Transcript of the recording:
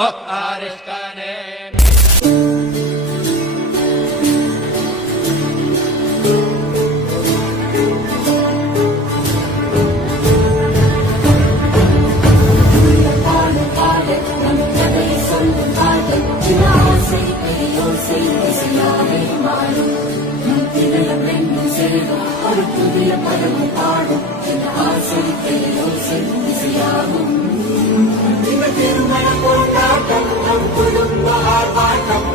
ஆரிஷ்கனே ஒரு புதிய பருவம் பாடும் ஆசை திருமண கொண்டாட்டம் குடும்ப ஆர்ப்பாட்டம்